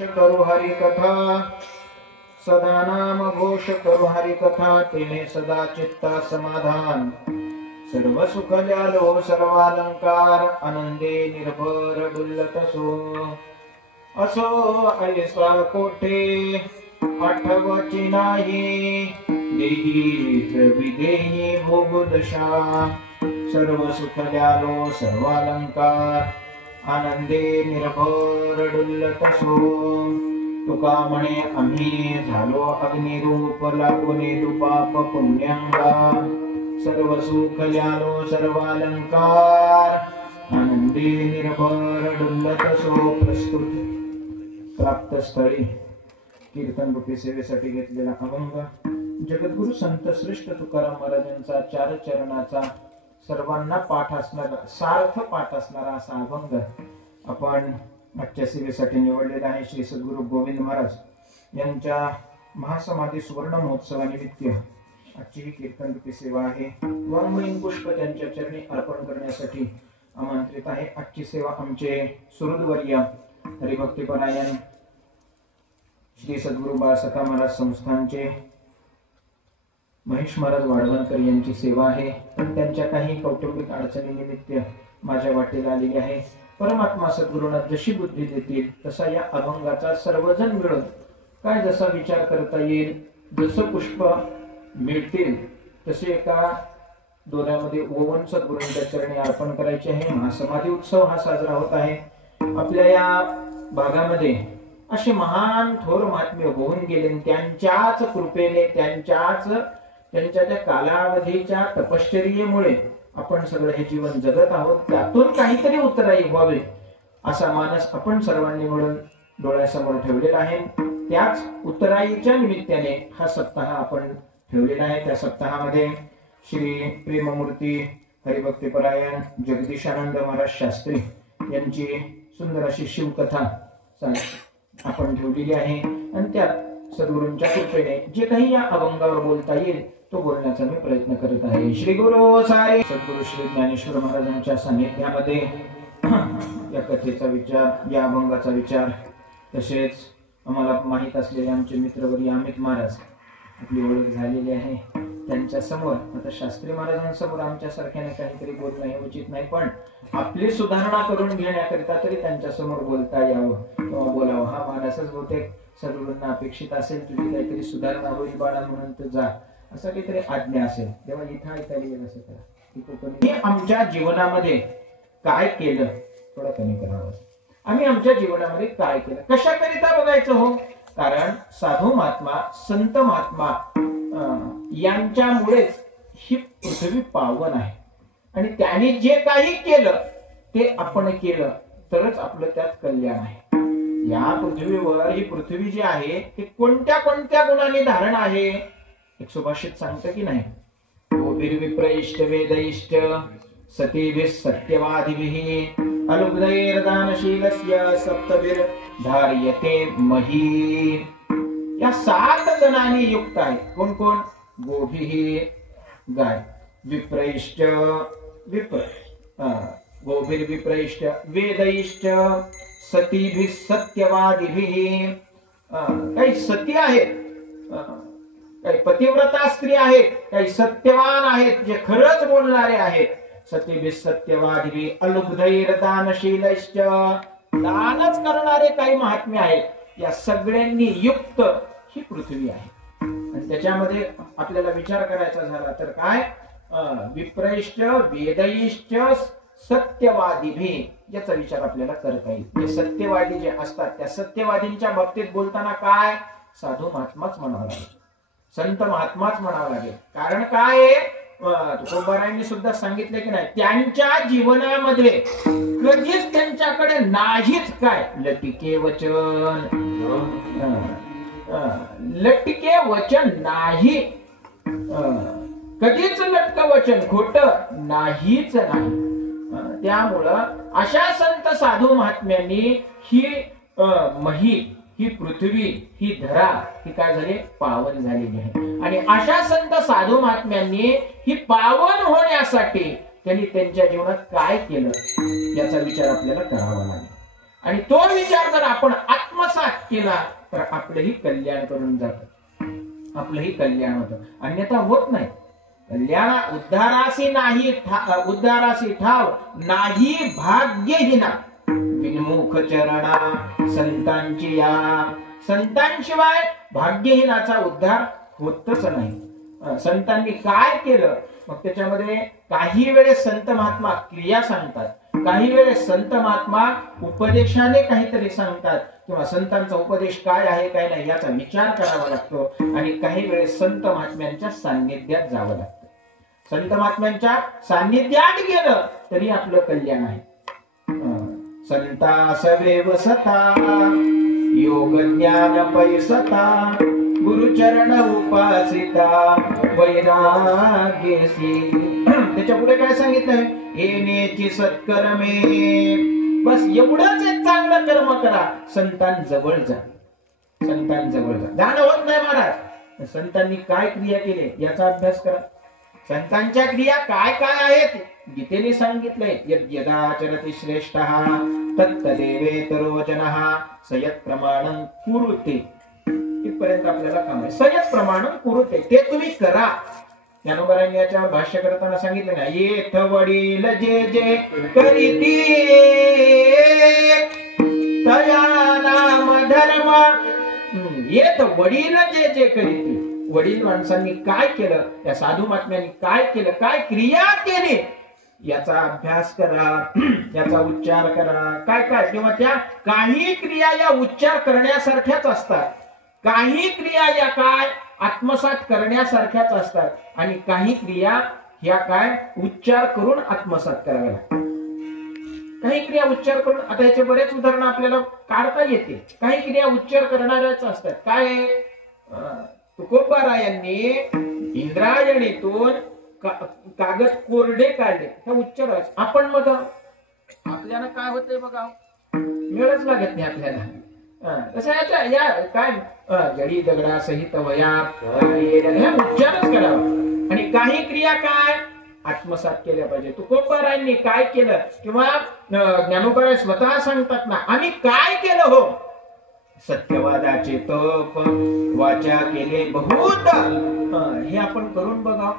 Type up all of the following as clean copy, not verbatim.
करो हरि कथा सदा नाम घोष करो हरि कथा तेने सदा चित्ता समाधान सर्व सुख ल्यालो सर्वालंकार आनंदे निर्भर डुल्लत असो ऐसा कोठे आठवची नाही देही विदेही भोग दशा सर्व सुख ल्यालो सर्वालंकार आनंदे निर्भर डुल्लत तुका म्हणे आम्ही झालो अग्निरूप लागुने दुपाप पुण्यांगा सर्व सुख ल्यालो सर्वालंकार आनंदे निर्भर डुल्लत प्रस्तुत प्राप्त स्थळी कीर्तन रूपी सेवेसाठी घेतलेला अभंग जगद्गुरु संत श्रेष्ठ तुकाराम महाराजांचा चार चरणाचा सर्वांना पाठ असणारा सार्थ पाठ असणारा असा अभंग आपण आजच्या सेवेसाठी निवडलेला आहे। श्री सद्गुरु गोविंद महाराज यांच्या महासमाधी सुवर्ण महोत्सवानिमित्त आजची ही कीर्तन रूपी सेवा आहे। वाङ्मयीन पुष्प त्यांच्या चरणी अर्पण करण्यासाठी आमंत्रित आहे। आजची सेवा आमचे सुहृदवर्य हरिभक्तीपरायण श्री सद्गुरु बाळसखा महाराज संस्थानचे महेश महाराज वाढवणकर यांची सेवा आहे। पण त्यांच्या काही कौटुंबिक अडचणीनिमित्त माझ्या वाटेला आलेली आहे। परमात्मा सद्गुरूंना जशी बुद्धी देतील तसा या अभंगाचा सर्वजण मिळून काय जसा विचार करता येईल, जसं पुष्प मिळतील तसे एका दोऱ्यामध्ये ओवून सद्गुरूंच्या चरणी अर्पण करायचे आहे। महासमाधी उत्सव हा साजरा होत आहे। आपल्या या भागामध्ये असे महान थोर महात्मे होऊन गेले, त्यांच्याच कृपेने त्यांच्या त्या कालावधीच्या तपश्चर्येमुळे आपण सगळे हे जीवन जगत आहोत। त्यातून काहीतरी उत्तराई व्हावे असा मानस आपण सर्वांनी मिळून डोळ्यासमोर ठेवलेला आहे। त्याच उत्तराईच्या निमित्ताने हा सप्ताह आपण ठेवलेला आहे। त्या सप्ताहामध्ये श्री प्रेममूर्ती हरिभक्तीपरायण जगदीशानंद महाराज शास्त्री यांची सुंदर अशी शिवकथा आपण ठेवलेली आहे आणि त्यात सद्गुरूंच्या कृपेने जे काही या अभंगावर बोलता येईल तो बोलण्याचा मी प्रयत्न करत आहे। श्री गुरु सारे सद्गुरु श्री ज्ञानेश्वर महाराजांच्या सानिध्यामध्ये या कथेचा विचार, या अभंगाचा विचार, तसेच आम्हाला माहित असलेले आमचे मित्रवर्य अमित महाराज आपली ओळख झालेली आहे। त्यांच्या समोर आता शास्त्री महाराजांसमोर आमच्या सारख्याने काहीतरी बोलणं हे उचित नाही, पण आपली सुधारणा करून घेण्याकरिता तरी त्यांच्या समोर बोलता यावं किंवा बोलावं हा मानसच बहुतेक सद्गुरूंना अपेक्षित असेल। तुझी काहीतरी सुधारणा होईल बाळा म्हणून तर जा असं काहीतरी आज्ञा असेल तेव्हा इथं ऐकायला येईल असं करा। आमच्या जीवनामध्ये काय केलं थोडं कमी करावं। आम्ही आमच्या जीवनामध्ये काय केलं कशाकरिता बघायचं हो, कारण साधू महात्मा संत महात्मा यांच्यामुळेच ही पृथ्वी पावन आहे आणि त्यांनी जे काही केलं ते आपण केलं तरच आपलं त्यात कल्याण आहे। या पृथ्वीवर ही पृथ्वी जी आहे ती कोणत्या कोणत्या गुणांनी धारण आहे एक सुभाषित सांगतं की नाही, गोभिर्विप्रइष्ट वेदैष्ट सतीभिः सत्यवादिभिः अलुब्धैर्दानशीलस्य सप्तभिर्धार्यते मही। या 7 जणांनी युक्त आहे। कोण कोण? गोभिः गाय, विप्रइष्ट विप्र, गोभिर्विप्रइष्ट वेदैष्ट सतीभिः सत्यवादिभिः, काही सती आहेत, काही पतिव्रता स्त्री आहेत, काही सत्यवान आहेत जे खरंच बोलणारे आहेत। सतीभिः सत्यवादिभिः अलुब्धैर्दानशीलश्च, दानच करणारे काही महात्मे आहेत। या सगळ्यांनी युक्त ही पृथ्वी आहे आणि त्याच्यामध्ये आपल्याला विचार करायचा झाला तर काय, विप्रइष्ट वेदैष्ट सत्यवादिभिः याचा विचार आपल्याला करता येईल। जे सत्यवादी जे असतात त्या सत्यवादींच्या बाबतीत बोलताना काय साधू महात्माच म्हणावं लागेल, संत महात्माच म्हणावं लागेल। कारण काय तुकोबारायांनी सुद्धा सांगितले की नाही, त्यांच्या जीवनामध्ये कधीच त्यांच्याकडे नाहीच काय लटिके वचन, लटिके वचन नाही, कधीच लटक वचन खोट नाहीच नाही। त्यामुळं अशा संत साधू महात्म्यांनी ही मही, ही पृथ्वी, ही धरा ही काय झाली पावन झालेली आहे आणि अशा संत साधू महात्म्यांनी ही पावन होण्यासाठी त्यांनी त्यांच्या जीवनात काय केलं याचा विचार आपल्याला करावा लागेल। आणि तो विचार जर आपण आत्मसात केला तर आपलंही कल्याण करून जात, आपलंही कल्याण होतं, अन्यथा होत नाही. कल्याण उद्धारासी नाही उद्धारासी ठाव नाही भाग्यहीना विनमुख चरणा संतांची या. संतांशिवाय भाग्यहीनाचा उद्धार होतच नाही. संतांनी काय केलं मग त्याच्यामध्ये काही वेळेस संत महात्मा क्रिया सांगतात, काही वेळेस संत महात्मा उपदेशाने काहीतरी सांगतात किंवा संतांचा उपदेश काय आहे काय नाही याचा विचार करावा लागतो. आणि काही वेळेस संत महात्म्यांच्या सान्निध्यात जावं लागतं. संत महात्म्यांच्या सान्निध्यात गेलं तरी आपलं कल्याण आहे. संता सवे वसता योग ज्ञान पैसता गुरुचरण उपासिता वैराग्यसी. त्याच्या पुढे काय सांगितलंय? येण्याची सत्कर्मे. बस एवढंच एक चांगलं कर्म करा, संतांजवळ जा, संतांजवळ जा. जाणं होत नाही महाराज, संतांनी काय क्रिया केली याचा अभ्यास करा. संतांच्या क्रिया काय काय आहेत गीतेने सांगितलंय. यदाचरति श्रेष्ठः तत्तदेवेतरो जनः सयत् प्रमाणं कुरुते. इथपर्यंत आपल्याला काम आहे. सयत् प्रमाणं कुरुते, ते तुम्ही करा. ज्ञानोबारांनी याच्यावर भाष्य करताना सांगितलं ना, येथ वडील जे जे करीती तया नाम धर्म. येथ वडील जे जे करीती, वडील माणसांनी काय केलं, त्या साधू महात्म्यांनी काय केलं, काय क्रिया केली याचा अभ्यास करा, याचा उच्चार करा. काय काय किंवा त्या काही क्रिया या उच्चार करण्यासारख्याच असतात, काही क्रिया या काय आत्मसात करण्यासारख्याच असतात आणि काही क्रिया ह्या काय उच्चार करून आत्मसात कराव्या लागतात. काही क्रिया उच्चार करून, आता याचे बरेच उदाहरण आपल्याला काढता येते. काही क्रिया उच्चार करणाऱ्याच असतात. काय तुकोबारायांनी इंद्रायणीतून कागद कोरडे काढले, हे उच्चार. आपण मग आपल्याला काय होतंय बघा, वेळच लागत नाही आपल्याला. कसं या काय जडी दगडा सहित वया हे उच्चारच करावा. आणि काही क्रिया काय आत्मसात केल्या पाहिजे. तुकोबारायांनी काय केलं किंवा ज्ञानोबा स्वतः सांगतात ना, आम्ही काय केलं हो, सत्यवादाचे तप वाचा केले बहुत. हे आपण करून बघा.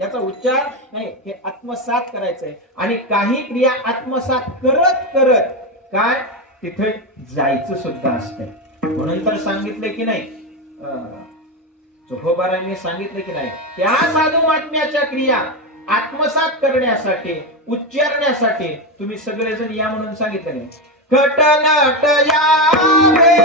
याचा उच्चार नाही, हे आत्मसात करायचंय. आणि काही क्रिया आत्मसात करत करत काय तिथे जायचं सुद्धा असतंय. म्हणून तर सांगितलं की नाही, तुकोबारांनी सांगितलं की नाही, त्या साधू महात्म्याच्या क्रिया आत्मसात करण्यासाठी उच्चारण्यासाठी तुम्ही सगळेजण या म्हणून सांगितलं नाही. कटनट यावे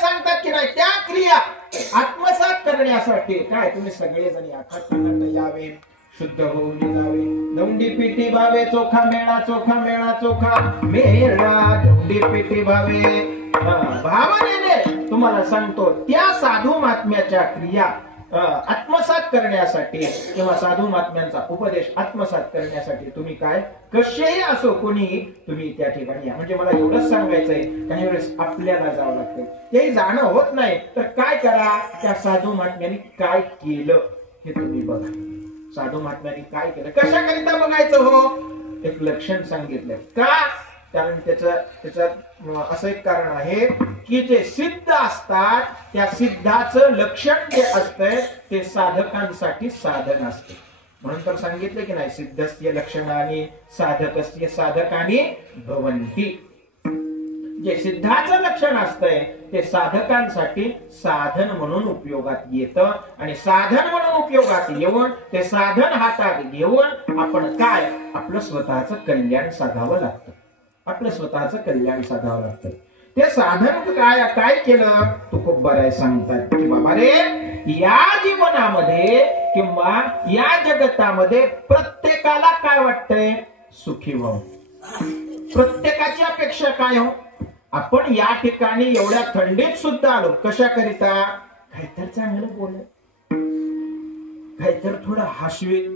सांगतात की नाही, त्या क्रिया आत्मसात करण्यासाठी काय तुम्ही सगळेजण यावे, शुद्ध होऊन जावे. दौंडी पिठी भावे चोखा मेळा, चोखा मेळा चोखा मेळा, दौंडी पिठी भावे. भावनेने तुम्हाला सांगतो त्या साधू महात्म्याच्या क्रिया आत्मसात करण्यासाठी किंवा साधू महात्म्यांचा उपदेश आत्मसात करण्यासाठी तुम्ही काय कसेही असो कोणी तुम्ही त्या ठिकाणी या. म्हणजे मला एवढंच सांगायचंय, काही वेळेस आपल्याला जावं लागतं, ते जाणं होत नाही तर काय करा, त्या साधू महात्म्यांनी काय केलं हे तुम्ही बघा. साधू महात्म्यांनी काय केलं, कशाकरिता बघायचं हो, एक लक्षण सांगितलंय का, कारण त्याचं असं एक कारण आहे की जे सिद्ध असतात त्या सिद्धाचं लक्षण जे असतंय ते साधकांसाठी साधन असते. म्हणून तर सांगितलं की नाही, सिद्धस्य लक्षणानि साधकस्य साधकानि भवन्ति. जे सिद्धाचं लक्षण असतंय ते साधकांसाठी साधन म्हणून उपयोगात येतं, आणि साधन म्हणून उपयोगात येऊन ते साधन हातात घेऊन आपण काय आपलं स्वतःचं कल्याण साधावं लागतं, आपलं स्वतःचं कल्याण साधावं लागतं. ते साधन काय केलं तुकोबाराय सांगतात की बाबा रे, या जीवनामध्ये किंवा या जगतामध्ये प्रत्येकाला काय वाटतंय, सुखी व्हावं. प्रत्येकाची अपेक्षा काय हो, आपण या ठिकाणी एवढ्या थंडीत सुद्धा आलो कशाकरिता, काहीतरी चांगलं बोल, काहीतरी थोडं हसवीत.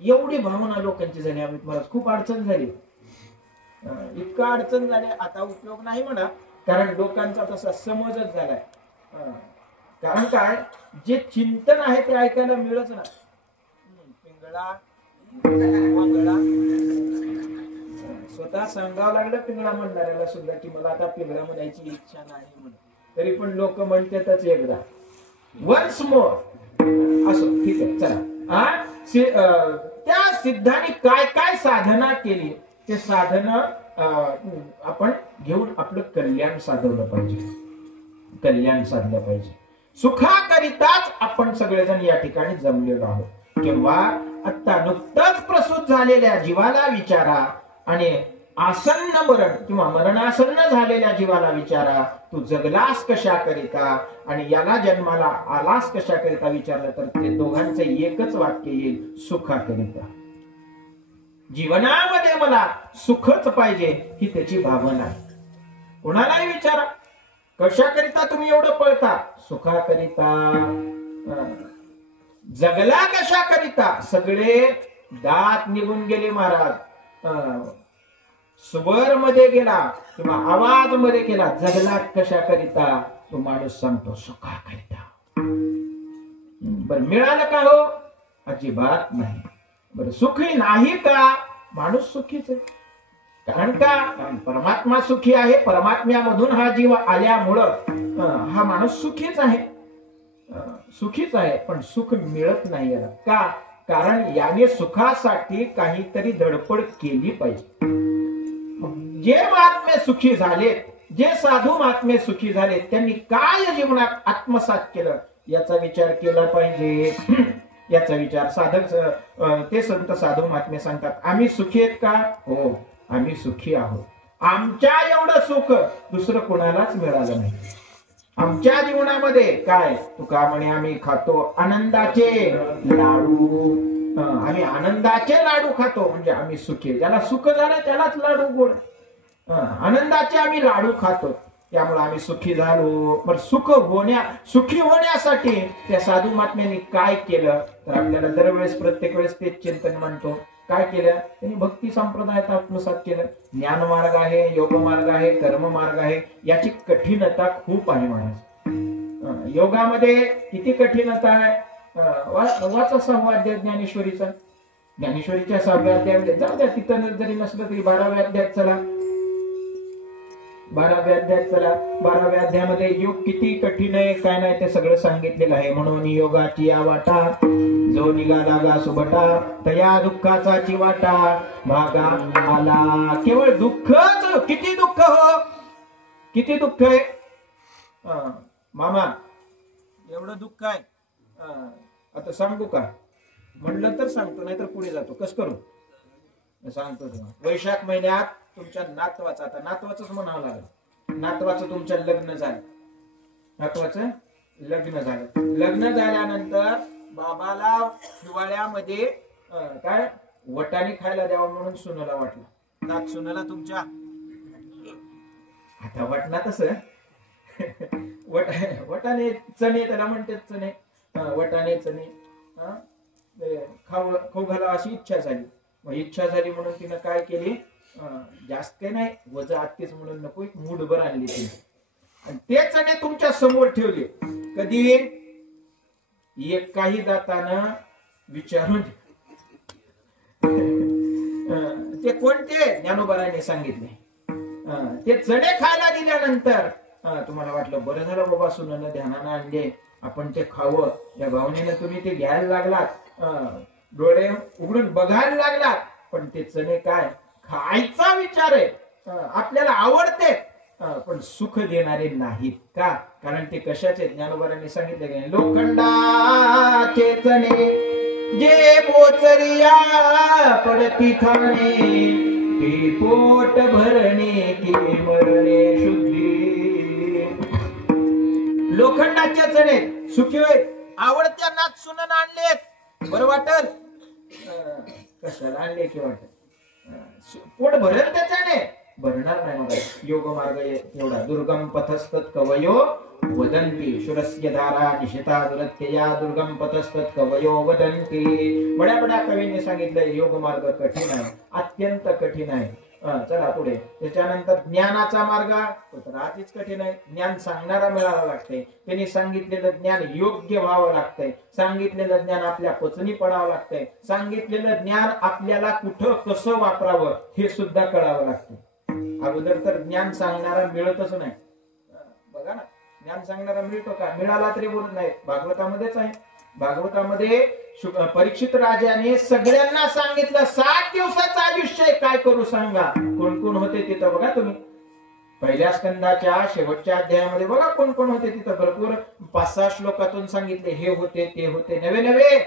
एवढी भावना लोकांची झाली. आम्ही मला खूप अडचण झाली, इतका अडचण झाली, आता उपयोग नाही म्हणा, कारण लोकांचा तसा समजच झालाय. कारण काय, जे चिंतन आहे ते ऐकायला मिळत ना. पिंगळा स्वतः सांगावं लागलं पिंगळा म्हणणाऱ्याला सुद्धा की मला आता पिंगळा म्हणायची इच्छा नाही म्हणून, तरी पण लोक म्हणतातच एकदा, वन्स मोर. असो, ठीक आहे, चला. त्या सिद्धांनी काय काय साधना केली ते साधन आपण घेऊन आपलं कल्याण साधवलं पाहिजे, कल्याण साधलं पाहिजे. सुखाकरिताच आपण सगळेजण या ठिकाणी जमलेलो आहोत. किंवा आता नुकतंच प्रसूत झालेल्या जीवाला विचारा आणि आसन्न मरण किंवा मरणासन्न झालेल्या जीवाला विचारा, तू जगलास कशाकरिता आणि याला जन्माला आलास कशाकरिता विचारलं तर ते दोघांचं एकच वाक्य येईल, सुखाकरिता. जीवनामध्ये मला सुखच पाहिजे ही त्याची भावना आहे. कोणालाही विचारा, कशाकरिता तुम्ही एवढं पळता, सुखाकरिता. जगला कशाकरिता, सगळे दात निघून गेले महाराज, स्वर मध्ये गेला किंवा आवाज मध्ये गेला, जगला कशाकरिता, तो माणूस सांगतो सुखाकरिता. बरं मिळालं का हो, अजिबात नाही. बरं सुखी नाही का, माणूस सुखीच आहे. कारण का, परमात्मा सुखी आहे, परमात्म्यामधून हा जीव आल्यामुळं हा माणूस सुखीच आहे, सुखीच आहे. पण सुख मिळत नाही याला का, कारण याने सुखासाठी काहीतरी धडपड केली पाहिजे. जे महात्मे सुखी झाले, जे साधू महात्मे सुखी झाले, त्यांनी काय जीवनात आत्मसात केलं याचा विचार केला पाहिजे. याचा विचार साधक ते संत साधू महात्मे सांगतात, आम्ही सुखी आहेत का, हो आम्ही सुखी आहोत. आमच्या एवढं सुख दुसरं कोणालाच मिळालं नाही. आमच्या जीवनामध्ये काय, तुका म्हणे आम्ही खातो आनंदाचे लाडू, आम्ही आनंदाचे लाडू खातो म्हणजे आम्ही सुखी. ज्याला सुख झालं त्यालाच लाडू गोड. आनंदाचे आम्ही लाडू खातो त्यामुळे आम्ही सुखी झालो. पण सुखी होण्यासाठी त्या साधू महात्म्यांनी काय केलं तर आपल्याला दरवेळेस प्रत्येक वेळेस तेच चिंतन म्हणतो. काय केलं त्यांनी, भक्ती संप्रदायात आत्मसात केलं. ज्ञान मार्ग आहे, योग मार्ग आहे, कर्म मार्ग आहे, याची कठीणता खूप आहे महाराज. योगामध्ये किती कठीणता आहे, वाचा 6वा अध्याय ज्ञानेश्वरीचा. ज्ञानेश्वरीच्या 6व्या अध्यायामध्ये जाऊ द्या, तिथं जरी नसलं तरी 12व्या अध्यायात चला. 12व्या अध्यायात चला. 12व्या अध्यायामध्ये योग किती कठीण आहे काय नाही ते सगळं सांगितलेलं आहे. म्हणून योगाची या वाटा जो निघाला गा सुबटा, तया दुःखाचा चिवाटा भागा आला. केवळ दुःखच, किती दुःख हो, किती दुःख आहे मामा, एवढं दुःख आहे. आता सांगू का, म्हणलं तर सांगतो, नाहीतर पुढे जातो. कस करू सांगतो तुम्हाला. वैशाख महिन्यात तुमच्या नातवाचं, आता नातवाचंच म्हणावं लागेल, नातवाचं तुमच्या लग्न झालं, नातवाचं लग्न झालं. लग्न झाल्यानंतर बाबाला हिवाळ्यामध्ये काय वटाणी खायला द्यावं म्हणून सुनेला वाटलं. नात सुनेला तुमच्या आता वाटणार तसं वटाणे चणे त्याला म्हणतात, चणे वटाणे चणे खाऊ घाला अशी इच्छा झाली. मग इच्छा झाली म्हणून तिनं काय केली, जास्त नाही वज आत्तेच म्हणून नको, एक मूठभर आणली तिने आणि ते चणे तुमच्या समोर ठेवले. कधी एकाही दातानं विचारून ते कोणते ज्ञानोबाराने सांगितले. ते चणे खायला दिल्यानंतर तुम्हाला वाटलं बरं झालं बाबा सुनानं ध्यानानं आणले, आपण ते खावं या भावनेनं तुम्ही ते घ्यायला लागलात, डोळे उघडून बघायला लागलात. पण ते चणे काय खायचा विचार आहे, आपल्याला आवडते पण सुख देणारे नाहीत. का? कारण ते कशाचे? ज्ञानोबारांनी सांगितले की लोखंडाचे चणे जे बोचरिया पडती खाणे, ते पोट भरणे की मरणे शुद्धी. लोखंडाचे चणे सुखी होय, आवडत्या नाच सुनन आणलेत, बरं वाटल कशाला आणले की वाटत, पोट भरल त्याच्याने, भरणार नाही. मग योग मार्ग एवढा दुर्गम पथस्तत कवयो वदंती शूरस्य धारा निशिता दुरत्यया दुर्गम पथस्तत कवयो वदंती. बड्या बड्या कवींनी सांगितलं योग मार्ग कठीण आहे, अत्यंत कठीण आहे. चला पुढे. त्याच्यानंतर ज्ञानाचा मार्ग तर आधीच कठीण आहे, ज्ञान सांगणारा मिळावा लागतंय, त्यांनी सांगितलेलं ज्ञान योग्य व्हावं लागतंय, सांगितलेलं ज्ञान आपल्या पचनी पडावं लागतंय, सांगितलेलं ज्ञान आपल्याला कुठं कसं वापरावं हे सुद्धा कळावं लागतंय. अगोदर तर ज्ञान सांगणारा मिळतच नाही. बघा ना, ज्ञान सांगणारा मिळतो का? मिळाला तरी बोलत नाही. भागवतामध्येच आहे, भागवतामध्ये परीक्षित राजाने सगळ्यांना सांगितलं 7 दिवसाचं आयुष्य काय करू सांगा. कोण कोण होते तिथं बघा तुम्ही, पहिल्या स्कंदाच्या शेवटच्या अध्यायामध्ये बघा कोण कोण होते तिथं. भरपूर 5-6 श्लोकातून सांगितले, हे होते ते होते, नवे नवे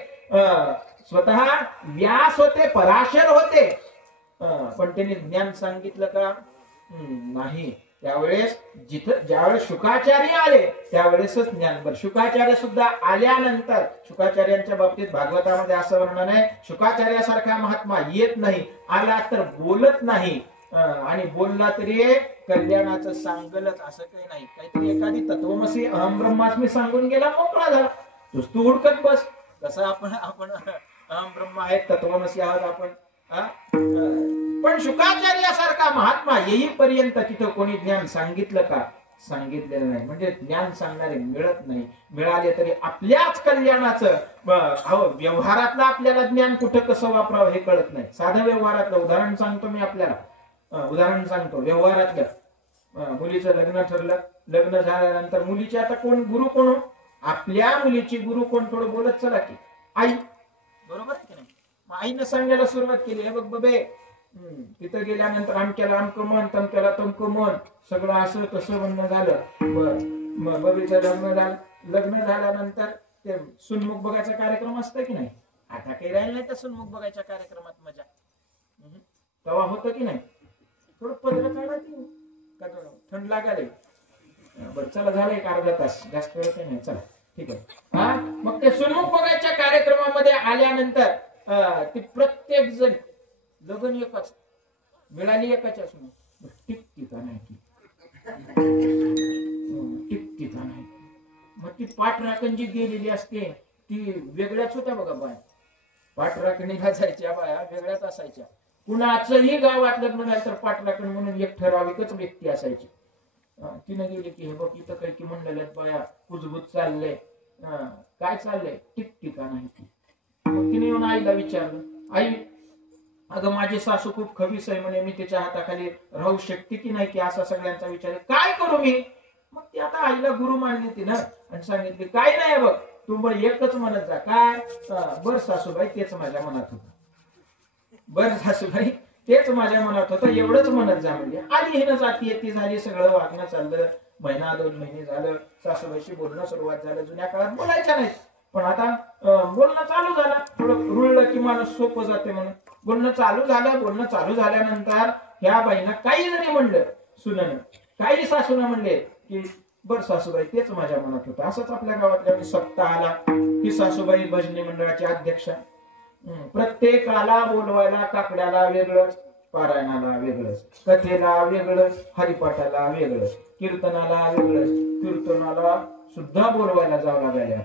स्वतः व्यास होते, पराशर होते, पण त्यांनी ज्ञान सांगितलं का? नाही. त्यावेळेस जिथं ज्यावेळेस शुकाचार्य आले त्यावेळेसच ज्ञान. शुकाचार्य सुद्धा आल्यानंतर, शुकाचार्यांच्या बाबतीत भागवतामध्ये असं वर्णन आहे, शुकाचार्यासारखा महात्मा येत नाही, आला तर बोलत नाही, आणि बोलला तरी कल्याणाचं सांगलच असं काही नाही. काहीतरी एखादी तत्वमसी अहम ब्रह्मास्मी सांगून गेला, मोकळा झाला. तू हुडकत बस. कसं आपण अहम ब्रह्म आहे, तत्वमसी आहोत आपण. पण शुकाचार्यासारखा महात्मा येईपर्यंत तिथं कोणी ज्ञान सांगितलं का? सांगितलेलं नाही. म्हणजे ज्ञान सांगणारे मिळत नाही. मिळाले तरी आपल्याच कल्याणाचं, व्यवहारातलं आपल्याला ज्ञान कुठं कसं वापरावं हे कळत नाही. साधं व्यवहारातलं उदाहरण सांगतो मी आपल्याला, उदाहरण सांगतो व्यवहारातलं. मुलीचं लग्न ठरलं, लग्न झाल्यानंतर मुलीची आता कोण गुरु कोण? आपल्या मुलीची गुरु कोण? थोडं बोलत चला की आई, बरोबर की नाही? आईनं सांगायला सुरुवात केली, हे बघ बबे, तिथं गेल्यानंतर आमक्याला आमकं मन, तमक्याला तमकं मन, सगळं असं तसं म्हणणं झालं. मग बबीचं लग्न झाल्यानंतर ते सुनमुख बघायचा कार्यक्रम असतं की नाही? आता काही राहिलं नाही त्या सुनमुख बघायच्या कार्यक्रमात मजा. तेव्हा होतं की नाही? थोडं पदर काढा की, थंड लागाले. बरं चला, झालं एक अर्धा तास, जास्त वेळ काही नाही, चला ठीक आहे. मग ते सुनमुख बघायच्या कार्यक्रमामध्ये आल्यानंतर ते प्रत्येक जण लग्न एकच मिळाली, एकाच असून टिकटिका नाही, टिकटिका नाही. मग ती पाठराखण जी गेलेली असते ती वेगळ्याच होत्या बघा बाया. पाठराखणीला जायच्या बाया वेगळ्याच असायच्या. कुणाचंही गावात लग्न झालं तर पाठराखण म्हणून एक ठराविकच व्यक्ती असायची. तिने गेली की हे बघ इथं काही की मंडळात बाया कुजबूज चाललंय, काय चाललंय? टिकटिका नाही. तिने येऊन आईला विचारलं, आई अगं माझी सासू खूप खबीस आहे म्हणे, मी तिच्या हाताखाली राहू शकते की नाही की असा सगळ्यांचा विचार, काय करू मी? मग ती आता आईला गुरु मानली तिनं आणि सांगितले काय नाही बघ, तू मग एकच म्हणत जा, काय? बर सासूबाई तेच माझ्या मनात होतं, बर सासूबाई तेच माझ्या मनात होतं, एवढंच म्हणत जा. म्हणजे आली हिनं जाती येते झाली, सगळं वागणं चाललं. 1-2 महिने झालं, सासूबाईशी बोलणं सुरुवात झालं. जुन्या काळात बोलायच्या नाही, पण आता बोलणं चालू झालं. थोडं रुळलं की माणूस सोपं जाते म्हणून बोलणं चालू झालं. बोलणं चालू झाल्यानंतर ह्या बाईनं काही जरी म्हणलं, सुननं काही सासूनं म्हणले की बर सासूबाई तेच माझ्या मनात होतं. असंच आपल्या गावातल्या सप्ताहाला ही सासूबाई भजनी मंडळाची अध्यक्ष, प्रत्येकाला बोलवायला काकड्याला वेगळंच, पारायणाला वेगळंच, कथेला वेगळंच, हरिपाठाला वेगळंच, कीर्तनाला वेगळंच, कीर्तनाला सुद्धा बोलवायला जावं लागायला.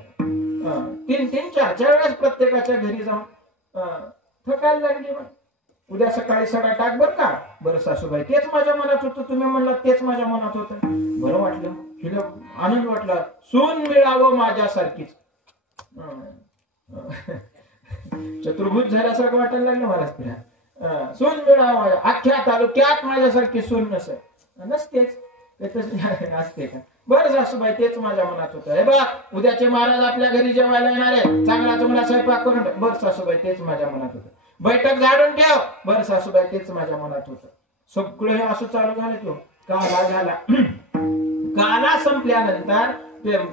3-3, 4-4 वेळेस प्रत्येकाच्या घरी जाऊन थकायला लागली. उद्या सकाळी सडा टाक बर का. बरं सासूबाई, तेच माझ्या मनात होतं, तुम्ही म्हणला तेच माझ्या मनात होतं. बरं वाटलं, हिला आनंद वाटला, सून मिळावं माझ्यासारखीच. चतुर्भुज झाल्यासारखं वाटायला लागलं मला तिला. सून मिळावं, अख्ख्या तालुक्यात माझ्यासारखी सून नसतेच असते का. बरं सासूबाई, तेच माझ्या मनात होतं. हे बघ, उद्याचे महाराज आपल्या घरी जेवायला येणार आहे, चांगला चांगला स्वयंपाक करून. बरं सासूबाई, तेच माझ्या मनात होतं. बैठक झाडून ठेव. बरं सासूबाई, तेच माझ्या मनात होतं. सगळं हे असं चालू झालं की काला झाला. काला संपल्यानंतर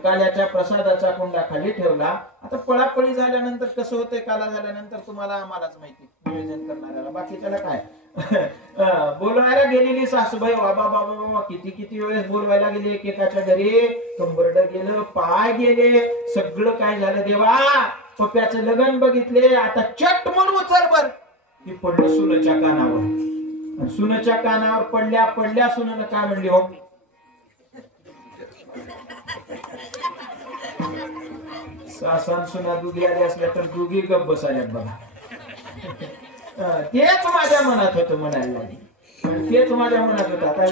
काल्याच्या प्रसादाचा कुंडा खाली ठेवला. आता पळापळी झाल्यानंतर कसं होतंय, काला झाल्यानंतर तुम्हाला आम्हालाच माहिती, नियोजन करणाऱ्याला, बाकीच्याला काय. बोलवायला गेलेली सासूबाई, बाबा बाबा बाबा किती वेळेस बोलवायला गेली एकेकाच्या घरी. कंबरड गेलं, पाय गेले, सगळं काय झालं. देवा, पप्याचं लग्न बघितले, आता चट म्हणून उचल बर. ती पडलं सुनेच्या कानावर. सुनेच्या कानावर पडल्या सुनेनं काय म्हणली, हो सासन सुना दुगी आली असल्या तर दुगी गप्प बसायला बघा. तेच माझ्या मनात होतं म्हणायला लागली. तेच माझ्या मनात होतं. आता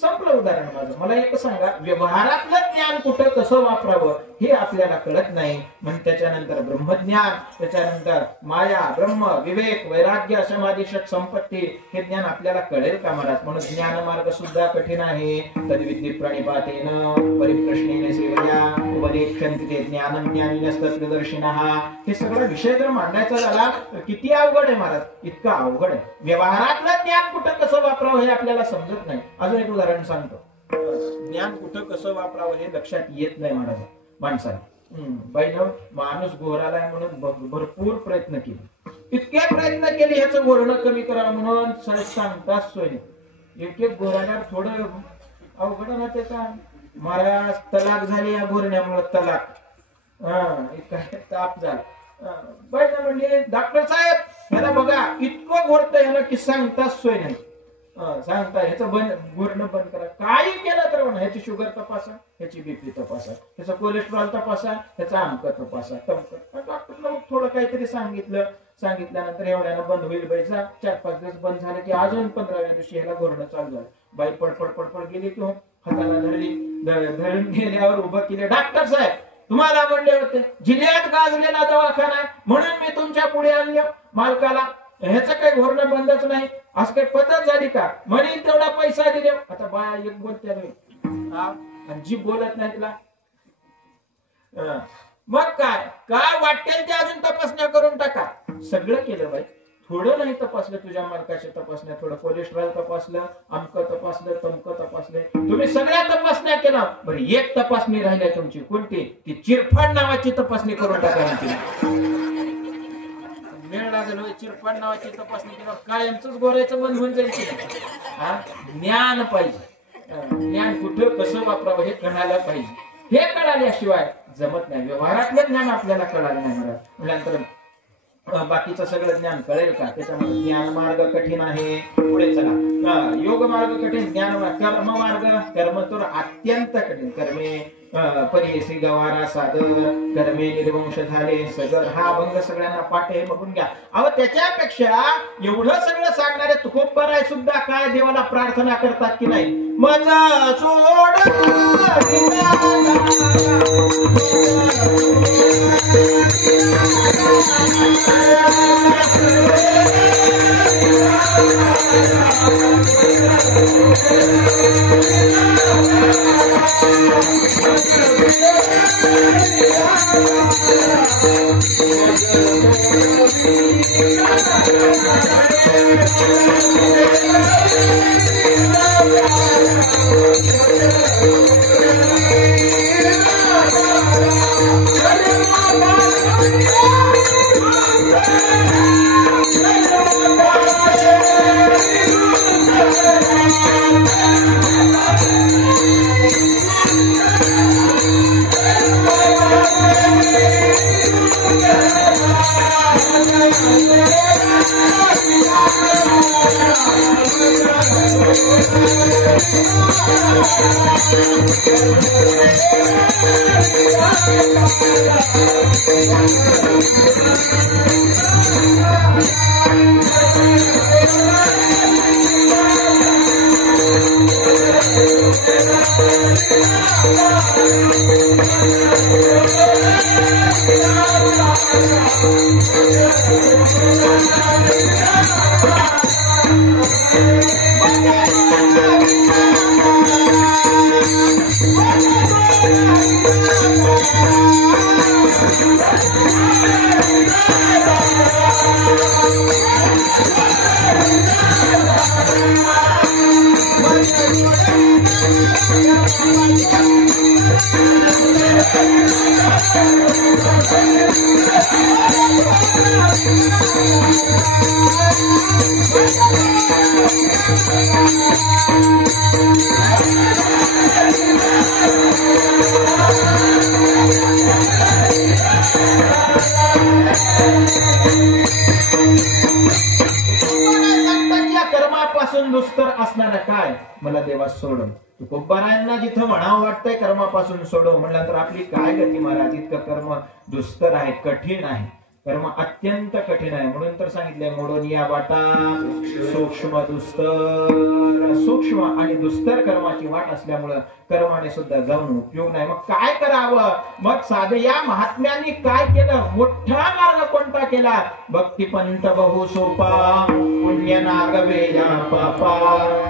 संपलं उदाहरण माझं. मला एक सांगा, व्यवहारातलं ज्ञान कुठं कसं वापरावं हे आपल्याला कळत नाही. म्हणजे त्याच्यानंतर ब्रह्मज्ञान, त्याच्यानंतर माया, ब्रह्म, विवेक, वैराग्य, समाधी, षट संपत्ती हे ज्ञान आपल्याला कळेल का महाराज. म्हणून ज्ञान मार्ग सुद्धा कठीण आहे. तद्विद्ये प्रणिपातेन परिप्रश्नेन सेवया उपदेक्षन्ते ज्ञानं ज्ञानिनस्तत्त्वदर्शिनः. हे सगळं विषय जर मांडायचा झाला किती अवघड आहे महाराज, इतकं अवघड आहे. व्यवहारातलं ज्ञान कुठं कसं वापरावं हे आपल्याला समजत नाही. अजून एक उदाहरण सांगतो. ज्ञान कुठं कसं वापरावं हे लक्षात येत नाही महाराज माणसाला. बाईनं माणूस गोरालाय म्हणून भरपूर प्रयत्न केले, इतके प्रयत्न केले ह्याचं गोरणं कमी करावं म्हणून सांगताच सोय नाही. एक गोराला थोडं अवघड ना त्याचा. महाराज तलाक झाली या गोरण्यामुळे, तलाक काय ताप झाला. बाईनं म्हणले, डॉक्टर साहेब ह्याला बघा इतकं घोरतं ह्याला की सांगताच सोय नाही. सांगता ह्याचं गोरणं बंद करा. काही केलं तर म्हणा, ह्याची शुगर तपासा, ह्याची बीपी तपासा, ह्याचं कोलेस्ट्रॉल तपासा, ह्याचा आमक तपासा, तमक. डॉक्टरला थोडं काहीतरी सांगितल्यानंतर एवढ्यानं बंद होईल. बाई जा. 4-5 दिवस बंद झाले की अजून 15व्या दिवशी ह्याला घोरणं चालू झालं. बाई पडपड गेली की हाताला धरून गेल्यावर उभं केले. डॉक्टर साहेब तुम्हाला म्हणले होते, जिल्ह्यात गाजलेला दवाखाना म्हणून मी तुमच्या पुढे आणले मालकाला. ह्याचं काही घोरणं बंदच नाही, आज काही पद्धत झाली का. म्हणेल तेवढा पैसा दिले. आता बाया एक बोलते आणि जी बोलत नाही तिला मग काय वाटेल ते अजून तपासण्या करून टाका. सगळं केलं बाई, थोडं नाही तपासलं. तुझ्या मालकाच्या तपासण्या, थोडं कोलेस्ट्रॉल तपासलं, अमक तपासलं, तमक तपासले. तुम्ही सगळ्या तपासण्या केल्या. बरं एक तपासणी राहिली तुमची. कोणती? ती चिरफाड नावाची तपासणी करून टाका. मेळ लागेल, चिरफाड नावाची तपासणी केल्यावर कायमच गोऱ्याचं बंद होऊन जाईल. ज्ञान पाहिजे. ज्ञान कुठं कसं वापरावं हे कळायला पाहिजे. हे कळाल्याशिवाय जमत नाही. व्यवहारातलं ज्ञान आपल्याला कळालं नाही महाराज. म्हटल्यानंतर बाकीचं सगळं ज्ञान कळेल का. त्याच्यामध्ये ज्ञान मार्ग कठीण आहे. पुढे चला. योग मार्ग कठीण, ज्ञान कर्म मार्ग, कर्म तर अत्यंत कठीण. कर्मे परियसी गवारा सादर, कर्मे निर्वंश झाले सगर. हा अभंग सगळ्यांना पाठ आहे, बघून घ्या. अहो त्याच्यापेक्षा एवढं सगळं सांगणारे तुकोबराय सुद्धा काय देवाला प्रार्थना करतात की नाही. माझा सोड Thank you. कर्मापासून दुस्तर असणारा काय मला देवा सोड. तुकोबारायांना जिथं म्हणावं वाटतंय कर्मापासून सोडव म्हणलं तर आपली काय गती महाराज. इतकं कर्म दुस्तर आहे, कठीण आहे. कर्म अत्यंत कठीण आहे. म्हणून तर सांगितलंय मोडून या वाटा सूक्ष्म दुस्तर. सूक्ष्म आणि दुस्तर कर्माची वाट असल्यामुळं कर्माने सुद्धा जाऊन उपयोग नाही. मग काय करावं. मग साधे या महात्म्यांनी काय केलं. मोठा मार्ग कोणता केला. भक्तिपंत बहु सोपा पुण्य नागवे या पापा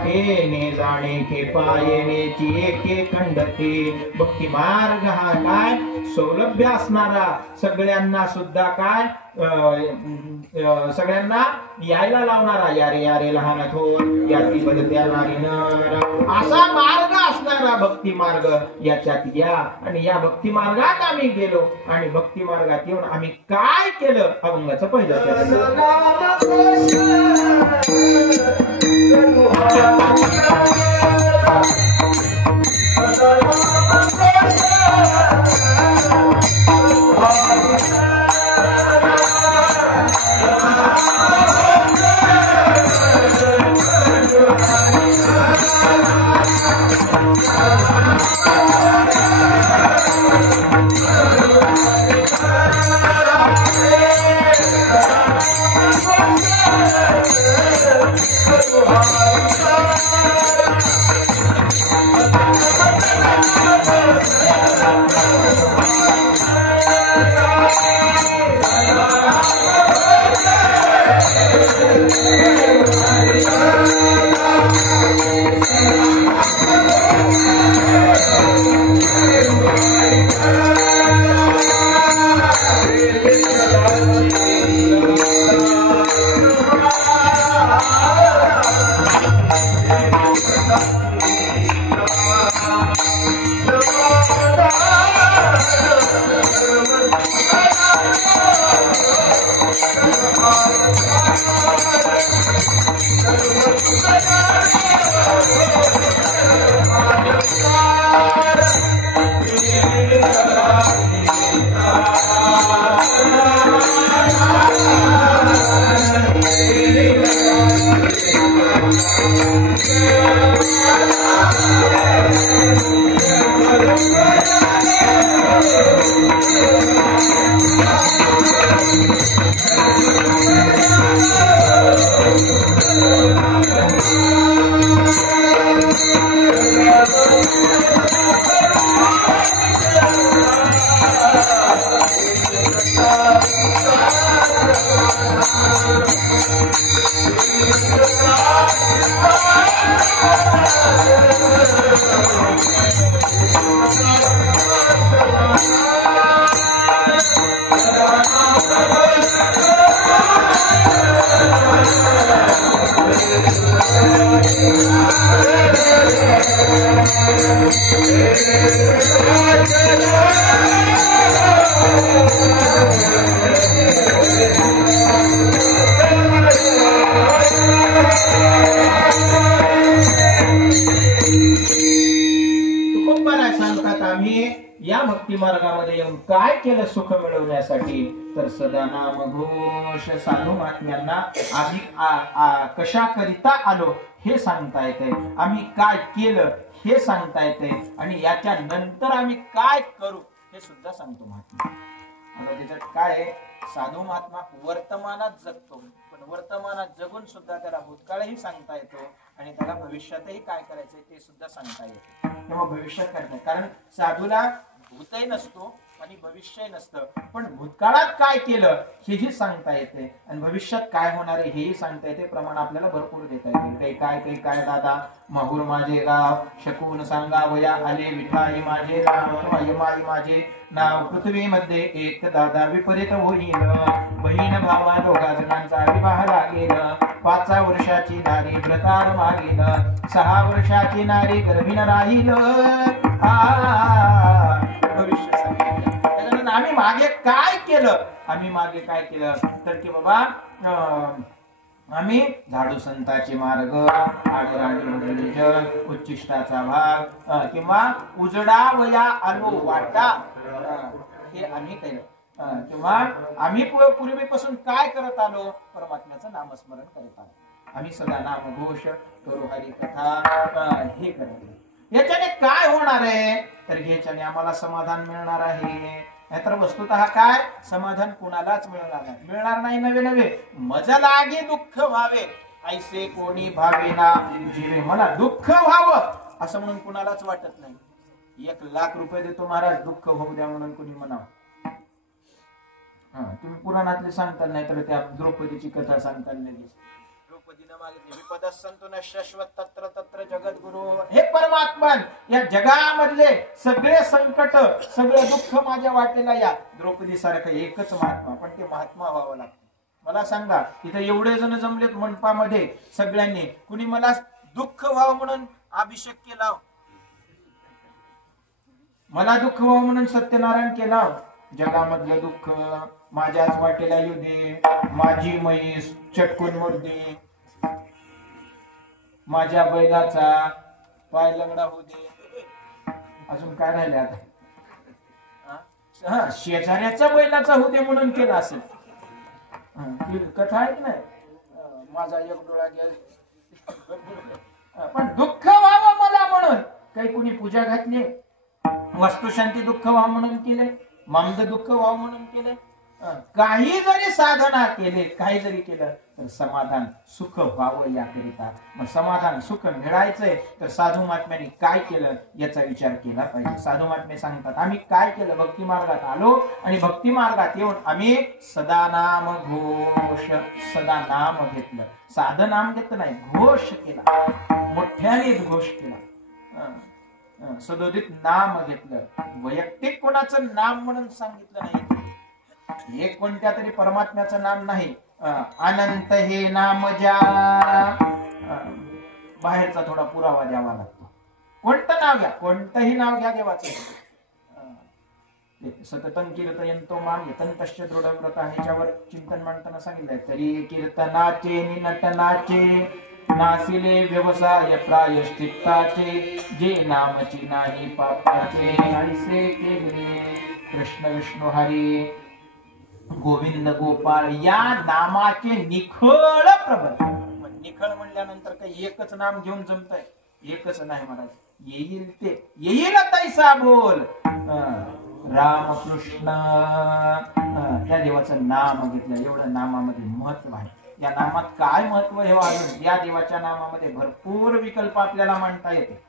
येणे जाणे खेपा येण्याची एके खंडते. भक्ती मार्ग हा काय सौलभ्य असणारा, सगळ्यांना सुद्धा काय सगळ्यांना यायला लावणारा. यारे यारे लहान थोर याती बदत्या नारी नर असा मार्ग असणारा भक्ती मार्ग याच्यात या. आणि या भक्ती मार्गात आम्ही गेलो आणि भक्ती मार्गात येऊन आम्ही काय केलं. अभंगाचं पहिलं या भक्ती मार्गामध्ये येऊन काय केलं सुख मिळवण्यासाठी. तर सदा नाम घोष साधू महात्म्यांना आम्ही कशा करिता आलो हे सांगता येते, आम्ही काय केलं हे सांगता येते, आणि याच्या नंतर आम्ही काय करू हे सुद्धा सांगतो महात्मा. आता त्याच्यात काय आहे, साधू महात्मा वर्तमानात जगतो, पण वर्तमानात जगून सुद्धा त्याला भूतकाळही सांगता येतो आणि त्याला भविष्यातही काय करायचंय ते सुद्धा सांगता येते किंवा भविष्यात करता. कारण साधूला भूतही नसतो आणि भविष्यही नसतं, पण भूतकाळात काय केलं हेही सांगता येते आणि भविष्यात काय होणार आहे हेही सांगता येते. प्रमाण आपल्याला भरपूर देता येते. काही काय दादा माहूर माझे गाव, शकून सांगा वया आले विठाई माझे नाव, यमाई माझे नाव, पृथ्वीमध्ये एक दादा विपरीत होईल, बहीण भावा दोघा जणांचा विवाह लागेल, 5 वर्षाची नारी व्रतार मागेल, 6 वर्षाची नारी गर्भिण राहील. भविष्य सांगितलं. आम्ही मागे काय केलं, आम्ही मागे काय केलं तर की बाबा आम्ही झाडू संताचे मार्ग, आडराणी जग, उच्चिष्टाचा भाग किंवा उजडा वया आलो वाटा हे आम्ही केलं, किंवा आम्ही पूर्वीपासून काय करत आलो, परमात्म्याचं नामस्मरण करत आलो. आम्ही सदा नामघोष करू, हरिकथा हे करत. याच्याने काय होणार आहे तर याच्याने आम्हाला समाधान मिळणार आहे. नाहीतर वस्तुतः काय समाधान कुणालाच मिळणार नाही. नवे मजा लागे दुःख व्हावे, ऐसे कोणी भावे ना जीवे. मला दुःख व्हावं असं म्हणून कुणालाच वाटत नाही. 1,00,000 रुपये देतो महाराज दुःख होऊ द्या म्हणून कोणी म्हणावं. तुम्ही पुराणातले सांगताल, नाही तर त्या द्रौपदीची कथा सांगताल लगेच. द्रौपदीनं मागितले विपद संतु न शाश्वत तत्र तत्र जगद्गुरु. हे परमात्मन, या जगामधले सगळे संकट सगळं दुःख माझ्या वाटेला या. द्रौपदी सारखं एकच महात्मा, पण ते महात्मा व्हावं लागतं. मला सांगा, इथं एवढे जण जमलेत मंडपामध्ये, सगळ्यांनी कुणी मला दुःख व्हावं म्हणून अभिषेक केला, मला दुःख व्हावं म्हणून सत्यनारायण केला. जगामधलं दुःख माझ्याच वाटेला येऊ दे, माझी म्हैस चटकून मुर्दी, माझ्या बैलाचा पाय लंगडा होऊ दे. अजून काय राहिले आता, शेजाऱ्याचा बैलाचा होऊ दे म्हणून केला असेल. कथा आहे नाही, माझा एक डोळा गेला, पण दुःख व्हावं मला म्हणून काही कुणी पूजा घातली, वस्तुशांती दुःख व्हावं म्हणून केले, मामद दुःख व्हावं म्हणून केले. काही जरी साधना केले, काही जरी केलं तर समाधान सुख व्हावं याकरिता. मग समाधान सुख मिळायचंय तर साधू महात्म्यांनी काय केलं याचा विचार केला पाहिजे. साधू महात्मे सांगतात आम्ही काय केलं, भक्ती मार्गात आलो आणि भक्ती मार्गात येऊन आम्ही सदा नाम घोष, सदा नाम घेतलं. साधं नाम घेतलं नाही, घोष केला, मोठ्याने घोष केला, सदोदित नाम घेतलं. वैयक्तिक कोणाचं नाम म्हणून सांगितलं नाही, एक कोणत्या तरी परमात्म्याचं नाम नाही. अनंत हे नाम ज्या, बाहेरचा थोडा पुरावा द्यावा लागतो. कोणतं नाव घ्या, कोणतंही नाव घ्या देवाचं. सततं कीर्तयन्तो माम यतन्तश्च दृढव्रता, ह्याच्यावर चिंतन मांडताना सांगितलंय. तरी कीर्तनाचे निनटनाचे, नासिले व्यवसाय प्रायश्चित्ताचे, जे नामची नाही पापाचे, ऐसे केले कृष्ण विष्णू हरी गोविंद गोपाळ. या नामाचे निखळ प्रबल. निखळ म्हणल्यानंतर काही एकच नाम घेऊन जमतंय, एकच नाही महाराज. येईल ते येईल तैसा बोल, रामकृष्ण. त्या देवाचं नाम घेतलं, एवढं नामामध्ये महत्व आहे. या नामात काय महत्व हे वाढून, या देवाच्या नामामध्ये भरपूर विकल्प आपल्याला मांडता येते,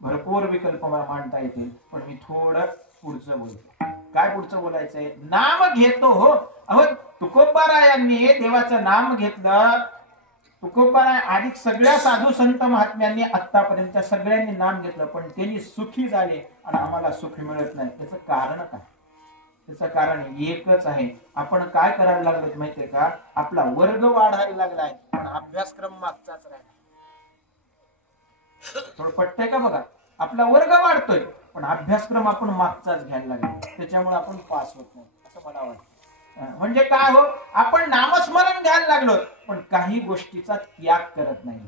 भरपूर विकल्प मांडता येतील. पण मी थोडं पुढचं बोलतो. काय पुढचं बोलायचंय, नाम घेतो हो. अहो तुकोबारायांनी देवाचं नाम घेतलं. तुकोबाराय अधिक सगळ्या साधू संत महात्म्यांनी आतापर्यंत सगळ्यांनी नाम घेतलं, पण त्यांनी सुखी झाले आणि आम्हाला सुख मिळत नाही. त्याचं कारण काय, त्याचं कारण एकच आहे. आपण काय करायला लागलो माहितीये का, आपला वर्ग वाढायला लागलाय पण अभ्यासक्रम मागचाच राहिला. थोडं पटतंय का बघा, आपला वर्ग वाढतोय पण अभ्यासक्रम आपण मागचाच घ्यायला लागलो, त्याच्यामुळे आपण पास होत नाही असं मला वाटतं. म्हणजे काय हो, आपण नामस्मरण घ्यायला लागलो पण काही गोष्टीचा त्याग करत नाही.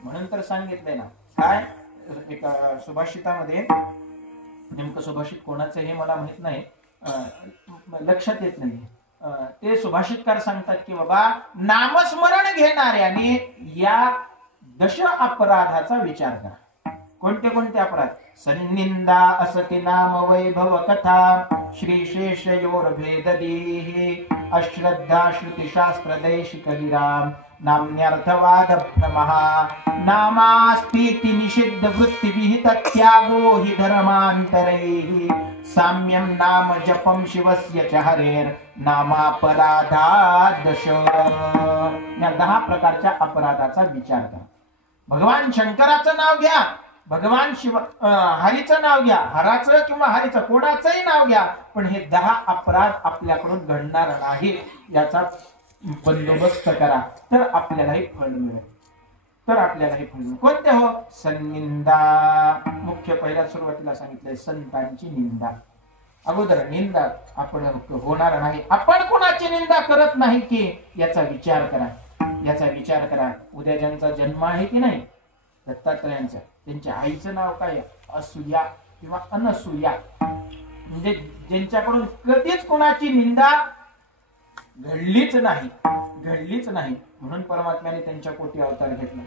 म्हणून तर सांगितलंय ना, काय एका सुभाषितामध्ये, नेमकं सुभाषित कोणाचं हे मला माहित नाही, लक्षात येत नाही. ते सुभाषितकार सांगतात की बाबा नामस्मरण घेणाऱ्याने या दश अपराधाचा विचार करा. कोणते कोणते अपराध? सन्निंदा असती नाम वैभव कथा श्रीशेषयोर भेददीहि अश्रद्धा श्रुतिशास्त्र दैशिक विराम नाम्न्यर्थवाद भ्रमः नामास्तीति निषिद्ध वृत्ति विहित त्यागो हि धर्मांतरैः साम्यं नाम जपम शिवस्य च हरेर नामापराधात् दश. या 10 प्रकारच्या अपराधाचा विचार करा. भगवान शंकराचं नाव घ्या, भगवान शिव हरीचं नाव घ्या, हराचं किंवा हरीचं कोणाचंही नाव घ्या, पण हे 10 अपराध आपल्याकडून घडणार नाही याचा बंदोबस्त करा, तर आपल्यालाही फळ मिळेल. कोणते हो? सन्निंदा. मुख्य पहिल्या सुरुवातीला सांगितलंय संतांची निंदा. अगोदर निंदा आपण होणार नाही, आपण कोणाची निंदा करत नाही की याचा विचार करा. उद्या ज्यांचा जन्म आहे की नाही दत्तात्रयांचा, त्यांच्या आईचं नाव काय? असूया किंवा अनसूया. म्हणजे ज्यांच्याकडून कधीच कोणाची निंदा घडलीच नाही. म्हणून परमात्म्याने त्यांच्या पोटी अवतार घेतला.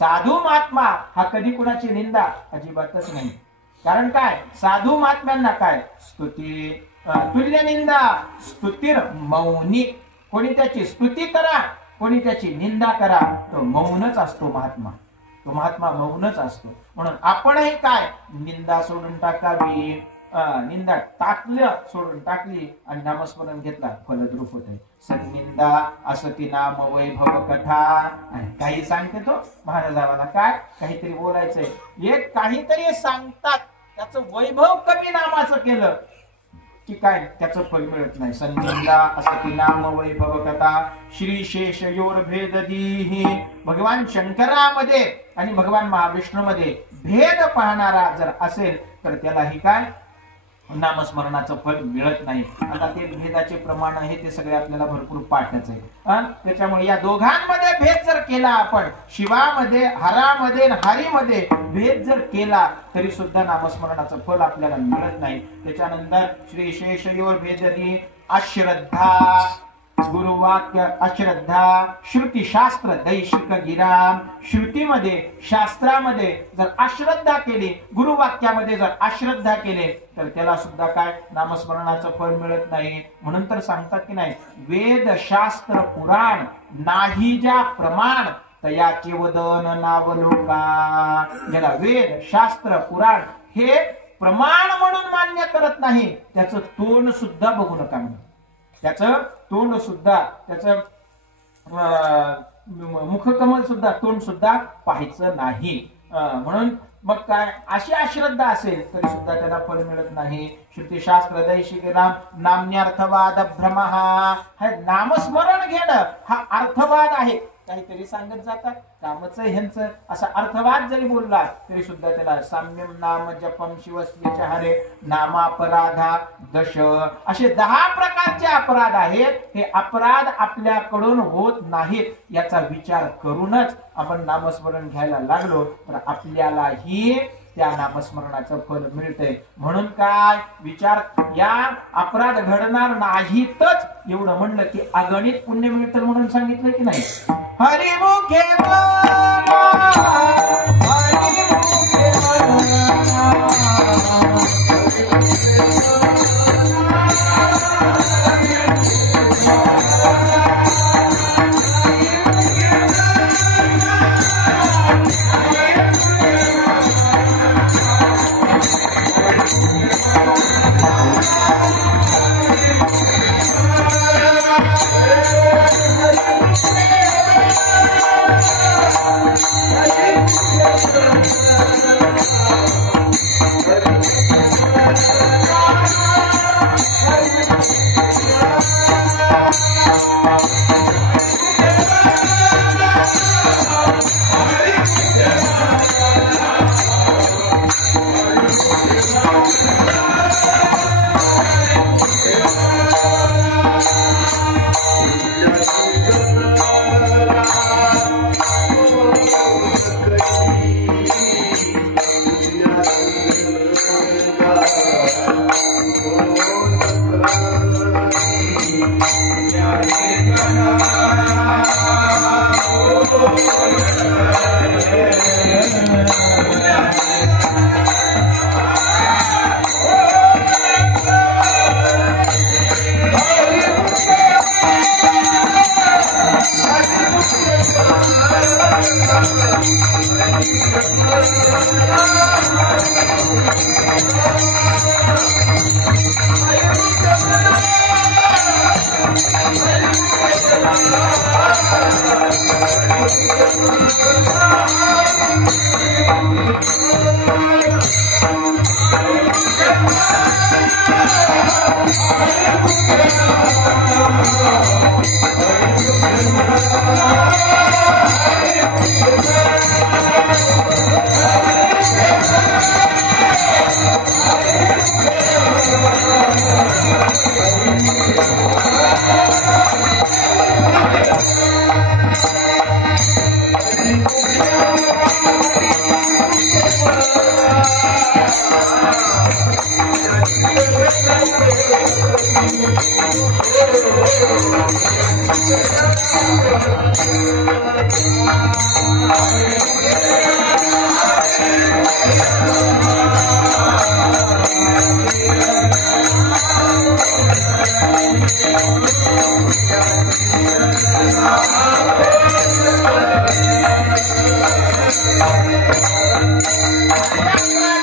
साधू महात्मा हा कधी कुणाची निंदा अजिबातच नाही. कारण काय? साधू महात्म्यांना काय? स्तुती तुल्य निंदा स्तुतीर मौनी. कोणी त्याची स्तुती करा, कोणी त्याची निंदा करा, तो मौनच असतो महात्मा मौनच असतो. म्हणून आपणही काय? निंदा सोडून टाकावी. निंदा सोडून टाकली आणि नामस्मरण घेतला, फलद्रूप होते. सन्निंदा असती नाम वैभव कथा. काही सांगते तो महाराजाला काय काहीतरी बोलायचंय, एक काहीतरी सांगतात, त्याचं वैभव कमी नामाचं केलं की काय त्याचं फल मिळत नाही. सन्निंदा असती नाम वैभव कथा श्रीशेषयोर भेददीहि. भगवान शंकरामध्ये आणि भगवान महाविष्णूमध्ये भेद पाहणारा जर असेल तर त्यालाही काय नामस्मरणाचं फल मिळत नाही. आता ते भेदाचे प्रमाण आहे ते सगळे आपल्याला भरपूर पाठच आहे. त्याच्यामुळे या दोघांमध्ये भेद जर केला, आपण शिवामध्ये हरामध्ये हरीमध्ये भेद जर केला तरी सुद्धा नामस्मरणाचं फल आपल्याला मिळत नाही. त्याच्यानंतर श्री शेषयोर भेदनी अश्रद्धा गुरुवाक्य अश्रद्धा श्रुतिशास्त्र दैशिक गिराम. श्रुतीमध्ये शास्त्रामध्ये जर अश्रद्धा केली, गुरुवाक्यामध्ये जर अश्रद्धा केले तर त्याला सुद्धा काय नामस्मरणाचं फळ मिळत नाही. म्हणून तर सांगतात की नाही, वेद शास्त्र पुराण नाही ज्या प्रमाण तयाचे वदन नावलोका. ज्याला वेद शास्त्र पुराण हे प्रमाण म्हणून मान्य करत नाही, त्याचं तोंड सुद्धा बघू नका. त्याचं तोंड सुद्धा, त्याचं मुखकमल सुद्धा, तोंड सुद्धा पाहायचं नाही. म्हणून मग काय अशी अश्रद्धा असेल तरी सुद्धा त्याला फळ मिळत नाही. श्रुतिशास्त्र दैशिक राम नाम्न्यर्थवाद भ्रमः. हे नामस्मरण घेणं हा अर्थवाद आहे. काहीतरी सांगत जातात कामच ह्यांचं, असा अर्थवाद जरी बोलला तरी सुद्धा त्याला साम्यम नाम जपम शिवस्य हरे नामापराधा दश. असे 10 प्रकारचे अपराध आहेत. हे अपराध आपल्याकडून होत नाहीत याचा विचार करूनच आपण नामस्मरण घ्यायला लागलो तर आपल्यालाही त्या नामस्मरणाचं फल मिळतंय. म्हणून काय विचार, या अपराध घडणार नाहीतच एवढं म्हणलं की अगणित पुण्य मिळतं म्हणून सांगितलं की नाही. हरिमुखे Hare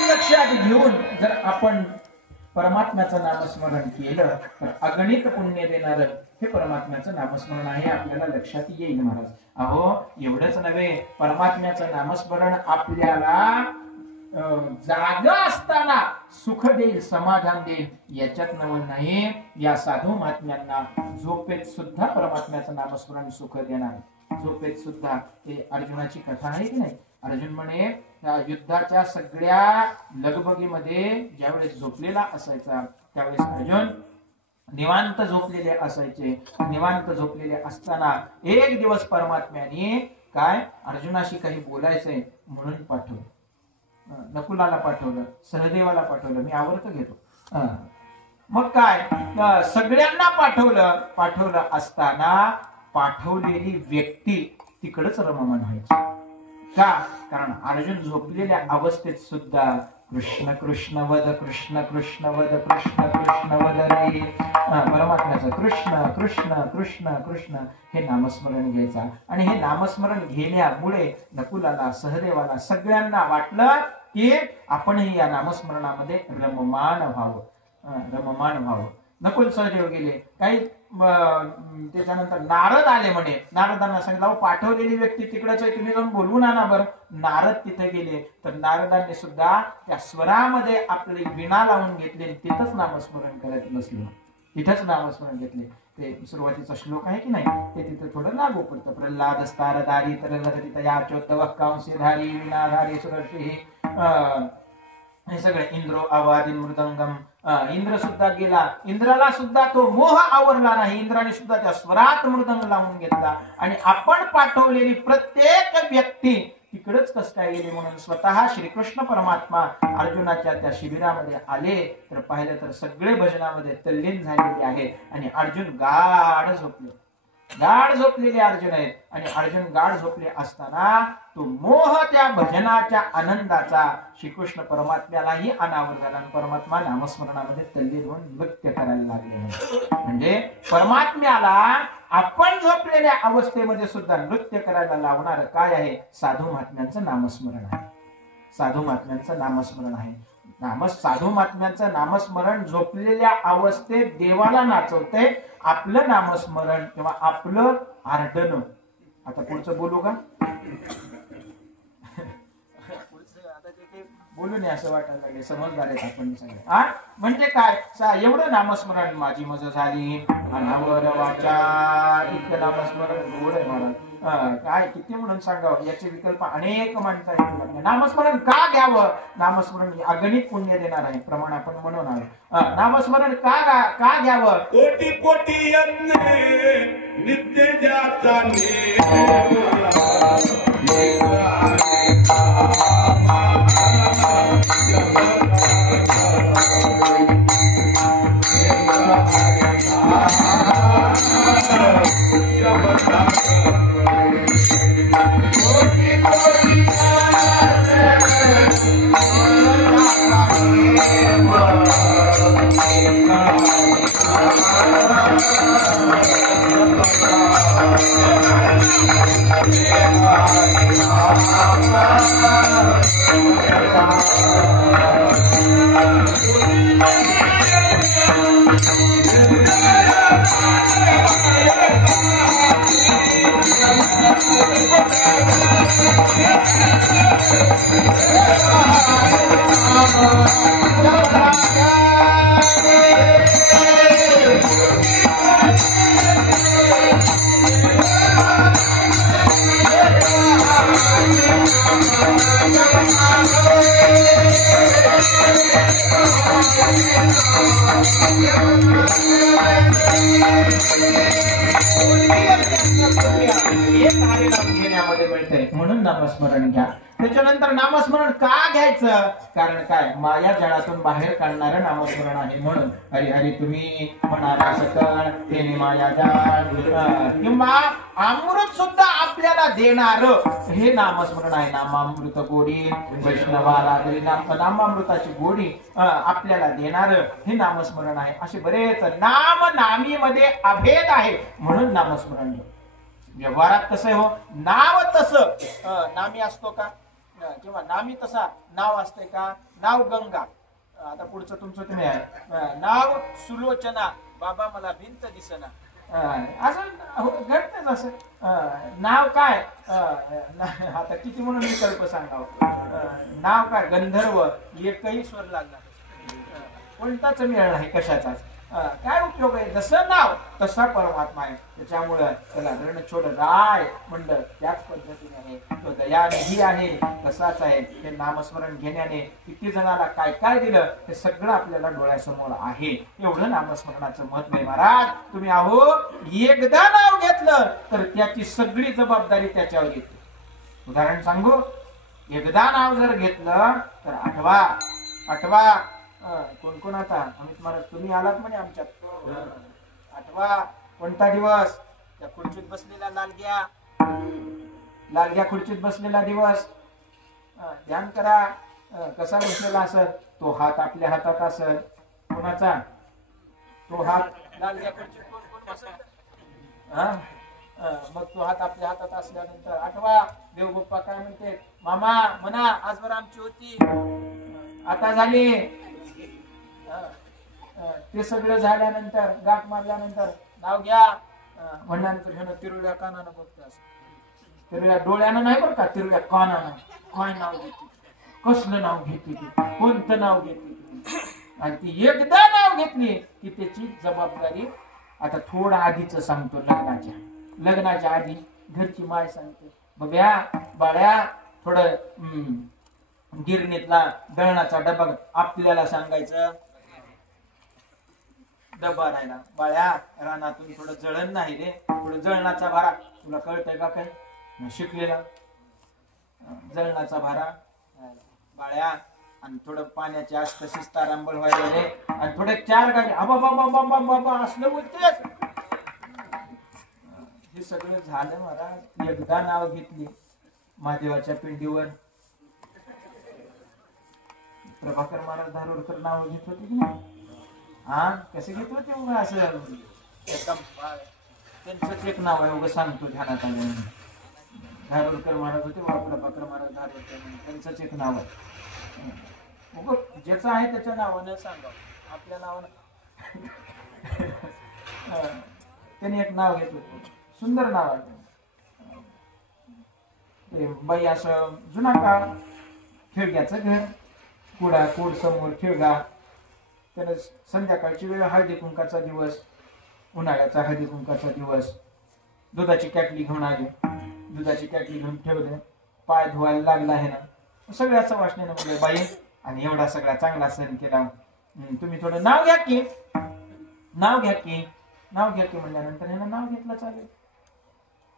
लक्षात घेऊन जर आपण परमात्म्याचं नामस्मरण केलं तर अगणित पुण्य देणार हे परमात्म्याचं नामस्मरण आहे, आपल्याला लक्षात येईल महाराज. अहो एवढंच नव्हे, परमात्म्याचं नामस्मरण आपल्याला जागा असताना सुख देईल, समाधान देईल, याच्यात नवल नाही. या साधू महात्म्यांना झोपेत सुद्धा परमात्म्याचं नामस्मरण सुख देणार. झोपेत सुद्धा. ते अर्जुनाची कथा आहे की नाही, अर्जुन म्हणे युद्धाच्या सगळ्या लगबगीमध्ये ज्यावेळेस झोपलेला असायचा त्यावेळेस अर्जुन निवांत झोपलेले असायचे. निवांत झोपलेले असताना एक दिवस परमात्म्याने काय अर्जुनाशी काही बोलायचंय म्हणून पाठवलं. नकुलाला पाठवलं, सहदेवाला पाठवलं, मी आवर्त घेतो. मग काय सगळ्यांना पाठवलं असताना पाठवलेली व्यक्ती तिकडच रममाण व्हायची. का? कारण अर्जुन झोपलेल्या अवस्थेत सुद्धा कृष्ण कृष्ण वद, कृष्ण कृष्ण वद, कृष्ण कृष्ण वद रे, परमात्म्याचं कृष्ण कृष्ण कृष्ण कृष्ण हे नामस्मरण घ्यायचा. आणि हे नामस्मरण घेण्यामुळे नकुलाला, सहदेवाला, सगळ्यांना वाटलं की आपणही या नामस्मरणामध्ये रममाण व्हावं, रममाण व्हावं. नकुल सहदेव गेले. काही त्याच्यानंतर नारद आले. म्हणे नारदांना सांगितलं पाठवलेली व्यक्ती तिकडेच आहे, तुम्ही जाऊन बोलवून आणा बरं. नारद तिथे गेले तर नारदांनी सुद्धा त्या स्वरामध्ये आपली वीणा लावून घेतली, तिथंच नामस्मरण करत बसले, तिथंच नामस्मरण घेतले. ते सुरुवातीचा श्लोक आहे की नाही ते तिथे थोडं लागू पडतं. प्रल्हाद स्तारधारी तरंगतया चोद्दव कांस्यधारी वीणाधारी सुरर्षी, हे सगळे इंद्रो आवादी मृदंगम. इंद्र सुद्धा गेला, इंद्राला सुद्धा तो मोह आवरला नाही, इंद्राने सुद्धा त्या स्वरात मृदंग लावून घेतला. आणि आपण पाठवलेली प्रत्येक व्यक्ती तिकडेच कस काय गेली म्हणून स्वतः श्रीकृष्ण परमात्मा अर्जुनाच्या त्या शिबिरामध्ये आले तर पाहिलं तर सगळे भजनामध्ये तल्लीन झालेले आहेत. आणि अर्जुन गाढ झोपले, गाढ झोपलेले अर्जुन आहेत. आणि अर्जुन गाढ झोपले असताना तो मोह त्या भजनाच्या आनंदाचा श्रीकृष्ण परमात्म्यालाही अनावर झाला आणि परमात्मा नामस्मरणामध्ये तल्लीन होऊन नृत्य करायला लागले. म्हणजे परमात्म्याला आपण झोपलेल्या अवस्थेमध्ये सुद्धा नृत्य करायला लावणार काय आहे? साधू महात्म्यांचं नामस्मरण आहे. साधू महात्म्यांचं नामस्मरण आहे. साधू महात्म्यांचं नामस्मरण झोपलेल्या अवस्थेत देवाला नाचवते. आपलं नामस्मरण किंवा आपलं आर्डन. आता पुढचं बोलू का? बोलू नये असं वाटायला लागले, समजदार आहेत आपण सगळे. म्हणजे काय? एवढं नामस्मरण माझी मजा झाली अनावर वाचा, इतकं नामस्मरण गोड आहे महाराज. काय किती म्हणून सांगावं, याचे विकल्प अनेक माणसं आहेत. नामस्मरण का घ्यावं? नामस्मरण अगणित पुण्य देणार आहे, प्रमाण आपण म्हणून नामस्मरण का घ्यावं? कोटी कोटी नित्य जाता कोटी कोटी घेण्यामध्ये मिळते म्हणून नामस्मरण घ्या. त्याच्यानंतर नामस्मरण का घ्यायचं? कारण काय, माया जळातून बाहेर काढणारं नामस्मरण आहे. म्हणून हरी हरी तुम्ही म्हणाला सकळ तेने माया जाळ, किंवा अमृत सुद्धा आपल्याला देणार हे नामस्मरण आहे. नामामृत गोडी वैष्णवाला नामामृताची गोडी आपल्याला देणार हे नामस्मरण आहे. असे बरेच नाम नामी मध्ये अभेद आहे म्हणून नामस्मरण. व्यवहारात कसं हो, नाव तसं नामी असतो का, किंवा नामी तसा नाव असते का? नाव गंगा, आता पुढचं तुमचं तुम्ही आहे, नाव सुलोचना, बाबा मला भिंत दिसना, असं घडतच असं. नाव काय, आता किती म्हणून विकल्प सांगावं. नाव काय, गंधर्व, एकही स्वर लागला कोणताच मिळणार नाही कशाचाच. काय उपयोग आहे? जसं नाव तसा परमात्मा आहे. त्याच्यामुळं त्याला रणछोड राय म्हणलं त्याच पद्धतीने आहे. तो दयानिधी आहे, तसाच आहे. हे नामस्मरण घेण्याने किती जणाला काय काय दिलं हे सगळं आपल्याला डोळ्यासमोर आहे. एवढं नामस्मरणाचं महत्व आहे. महाराज तुम्ही अहो एकदा नाव घेतलं तर त्याची सगळी जबाबदारी त्याच्यावर येते. उदाहरण सांगू, एकदा नाव जर घेतलं तर आठवा कोण कोण आता अमित महाराज तुम्ही आलात म्हणे आमच्यात. आठवा कोणता दिवस? त्या खुर्चीत बसलेला लालग्या खुर्चीत बसलेला दिवस. ध्यान करा कसा बसलेला असेल. तो हात आपल्या हातात असेल. कोणाचा? तो हात लालग्या खुर्चीत कोण बसेल? मग तो हात आपल्या हातात असल्यानंतर आठवा देवबाप्पा काय म्हणते, मामा म्हणा आजवर आमची होती आता झाली. ते सगळं झाल्यानंतर गाठ मारल्यानंतर नाव घ्या म्हणल्यानंतर ह्यानं तिरुळ्या कानानं बघतो असं. तिरुळ्या डोळ्यानं नाही बरं का, तिरुळ्या कानानं. काय नाव घेते, कसलं नाव घेते, कोणतं नाव घेते. आणि ती एकदा नाव घेतली की त्याची जबाबदारी. आता थोडं आधीच सांगतो, लग्नाच्या आधी घरची माय सांगते, बघ्या बाळ्या थोडं गिरणीतला दळणाचा डबा आपल्याला सांगायचं. डबा राहिला, बाळ्या रानातून थोडं जळण नाही रे, थोडं जळणाचा भारा. तुला कळतंय का काय? शिकलेला जळणाचा भारा बाळ्या, आणि थोडं पाण्याची आस्त शिस्ता रांबळ व्हायला, आणि थोडे 4 गाडी आबा बाबा बाबा बाबा असलं बोलतेस. हे सगळं झालं महाराज. एकदा नाव घेतली महादेवाच्या पिंडीवर. प्रभाकर महाराज धारोरकर नाव घेत होते की नाही? कसे घेत होते असं. त्यांचंच एक नाव आहे, उगं सांगतो ध्यानात आलं. धारोरकर महाराज होते, प्रभाकर महाराज धारोरकर, त्यांचंच एक नाव आहे. उगं ज्याचं आहे त्याच्या नावानं सांगा, आपल्या नावानं. त्यांनी एक नाव घेत होते, सुंदर नाव आहे. बाई असं जुना काळ, खिळग्याचं घर, कोड समोर खिळगा. त्यानं संध्याकाळची वेळ, हळदी कुंकाचा दिवस, उन्हाळ्याचा हळदी कुंकाचा दिवस. दुधाची कॅटली घेऊन आली, दुधाची कॅटली घेऊन ठेवले, पाय धुवायला लागला आहे ना. सगळ्याचं वासनेनं म्हणजे बाई, आणि एवढा सगळा चांगला सण केला, तुम्ही थोडं नाव घ्या की म्हणल्यानंतर ह्यानं नाव घेतलं. चालेल,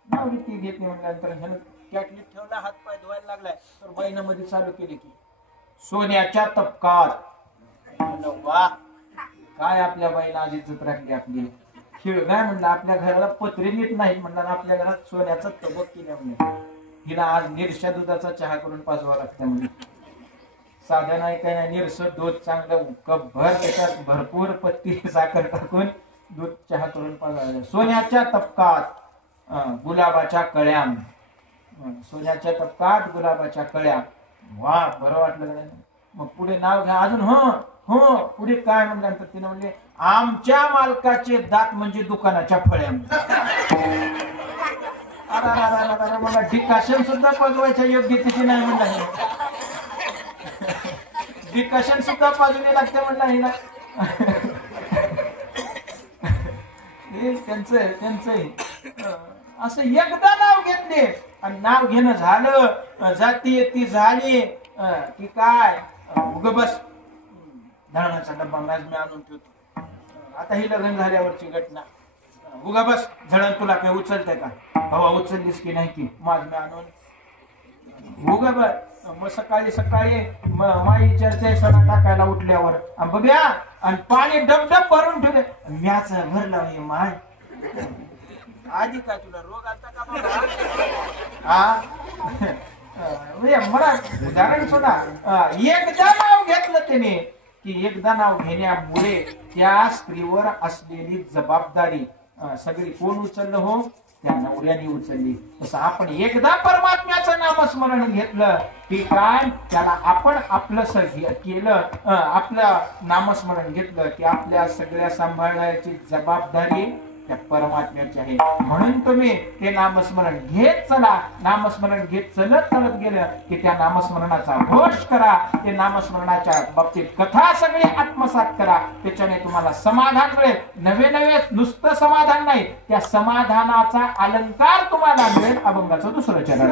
नाव घेतली म्हणल्यानंतर ह्यानं कॅटलीत ठेवला, हात पाय धुवायला लागलाय. तर बाईनं मध्ये चालू केली की सोन्याच्या तपकात. वा, काय आपल्या बाईला आज इज्जत राखली आपली. खिळगाय म्हणलं, आपल्या घराला पत्रे नीट नाहीत म्हणलं, आपल्या घरात सोन्याचा तबक केल्या म्हणजे. हिला आज निरशा दुधाचा चहा करून पाजवा लागतं म्हणजे. साधं नाही काय नाही, निरस दूध चांगलं कपभर त्याच्यात भरपूर पत्ती साखर टाकून दूध चहा करून पाजायचं. सोन्याच्या तपकात गुलाबाच्या कळ्या, सोन्याच्या तपकात गुलाबाच्या कळ्या. वा, बरं वाटलं का नाही? मग पुढे नाव घ्या अजून. हो हो, पुढे काय म्हणल्यानंतर तिने म्हणले आमच्या मालकाचे दात म्हणजे दुकानाच्या फळ्या. मला डिकाशन सुद्धा पाजवायच्या योग्यतेची नाही म्हणला, डिकाशन सुद्धा पाजवणे लागते म्हणला हिला. हे त्यांचं असं एकदा नाव घेतले आणि नाव घेणं झालं, जाती येती झाली की काय उग बस धरणाचा डब्बा मॅच मी आणून ठेवतो. आता ही लग्न झाल्यावरची घटना. उगा बस झडण तुला काय उचलतंय का? हवा उचललीस की नाही की माझ मी आणून उगा बस. मग सकाळी सकाळी माई चर्चा सणा टाकायला उठल्यावर बघ्या आणि पाणी डबडब भरून ठेवले. म्याच भरला माय आधी काय तुला रोग आता का? मला उदाहरण सुद्धा एकदा नाव घेतलं त्याने की एकदा नाव घेण्यामुळे त्या स्त्रीवर असलेली जबाबदारी सगळी कोण उचललं? हो, त्या नवऱ्याने उचलली. तसं आपण एकदा परमात्म्याचं नामस्मरण घेतलं की काय त्याला आपण आपलंस केलं, आपलं नामस्मरण घेतलं की आपल्या सगळ्या सांभाळण्याची जबाबदारी त्या परमात्म्याची आहे. म्हणून तुम्ही ते नामस्मरण घेत चला. नामस्मरण घेत चलत गेलं की त्या नामस्मरणाचा घोष करा. ते नामस्मरणाच्या बाबतीत कथा सगळी आत्मसात करा. त्याच्याने तुम्हाला समाधान मिळेल. नवे नुसतं समाधान नाही, त्या समाधानाचा अलंकार तुम्हाला मिळेल. अभंगाचं दुसरं चरण.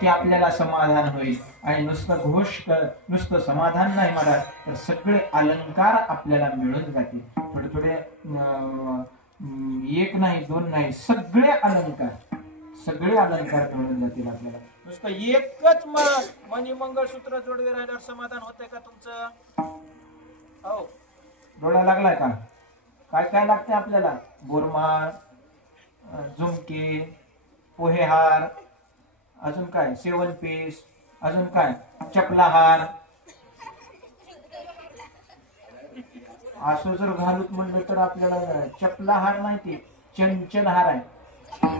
की आपल्याला समाधान होईल. आणि नुसतं समाधान नाही मला तर सगळे अलंकार आपल्याला मिळून जातील. थोडे एक नाही दोन नाही, सगळे अलंकार मिळून जातील आपल्याला. नुसतं एकच मणी मंगळसूत्र जोडवे राहिल्यावर समाधान होतंय का तुमचं? हो, डोळा लागलाय का? काय काय लागते आपल्याला? बोरमाळ, झुमके, पोहेहार, अजून काय सेवन पीस, अजून काय चपलाहार. असं जर घालूत म्हणलं तर आपल्याला चपलाहार नाही, ते चंचलहार आहे.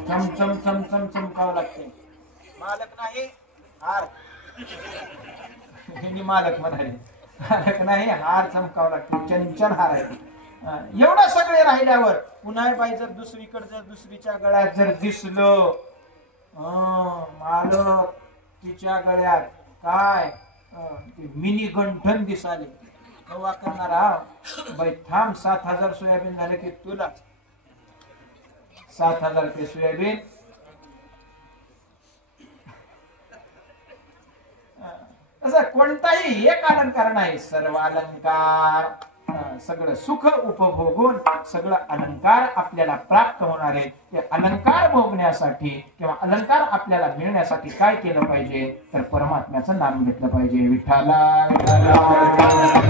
चमचम चमचम चमकावं लागते. मालक नाही हार. हिनी मालक म्हणाले, मालक नाही, हार चमकावा लागतो, चंचल हार आहे. एवढं सगळे राहिल्यावर पुन्हा बाई जर दुसरीकडे जर दुसरीच्या गळ्यात जर दिसलं, मालक तिच्या गळ्यात काय मिनी गंठन दिसाले, तेव्हा करणारा बाई थांब, 7,000 सोयाबीन झाले की तुला 7,000 रुपये सोयाबीन. असं कोणताही एक अलंकार नाही, सर्व अलंकार सगळं सुख उपभोगून सगळं अलंकार आपल्याला प्राप्त होणार आहे. ते अलंकार भोगण्यासाठी किंवा अलंकार आपल्याला मिळण्यासाठी काय केलं पाहिजे, तर परमात्म्याचं नाम घेतलं पाहिजे. विठ्ठला विठ्ठला